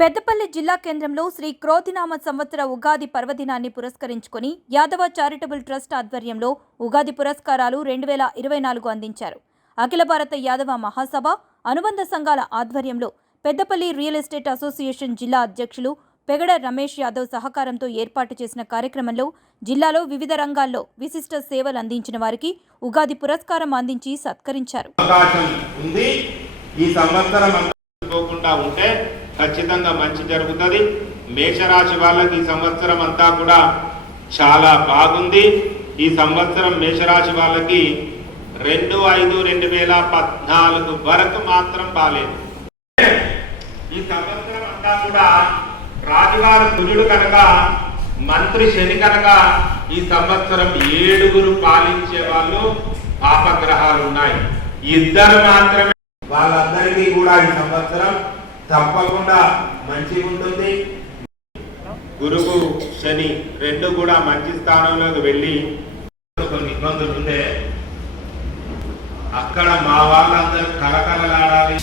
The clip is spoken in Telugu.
పెద్దపల్లి జిల్లా కేంద్రంలో శ్రీ క్రోధినామ సంవత్సర ఉగాది పర్వదినాన్ని పురస్కరించుకుని యాదవ చారిటబుల్ ట్రస్ట్ ఆధ్వర్యంలో ఉగాది పురస్కారాలు 2024 అందించారు. అఖిల భారత యాదవ మహాసభ అనుబంధ సంఘాల ఆధ్వర్యంలో పెద్దపల్లి రియల్ ఎస్టేట్ అసోసియేషన్ జిల్లా అధ్యక్షులు పెగడ రమేష్ యాదవ్ సహకారంతో ఏర్పాటు చేసిన కార్యక్రమంలో జిల్లాలో వివిధ రంగాల్లో విశిష్ట సేవలు అందించిన వారికి ఉగాది పురస్కారం అందించి సత్కరించారు. ఖచ్చితంగా మంచి జరుగుతుంది. మేషరాశి వాళ్ళకి ఈ సంవత్సరం అంతా కూడా చాలా బాగుంది. ఈ సంవత్సరం మేషరాశి వాళ్ళకి 2/5/2014 వరకు మాత్రం బాలేదు. ఈ సంవత్సరం అంతా కూడా రాజుగారు కుజుడు కనుక మంత్రి శని కనుక ఈ సంవత్సరం 7 పాలించే వాళ్ళు పాపగ్రహాలు ఉన్నాయి. 2 మాత్రమే. వాళ్ళందరికీ కూడా ఈ సంవత్సరం తప్పకుండా మంచిగా ఉంటుంది. గురువు శని 2 కూడా మంచి స్థానంలోకి వెళ్ళి కొన్ని ఇబ్బందులు ఉండే అక్కడ మా వాళ్ళందరూ కలకలలాడాలి.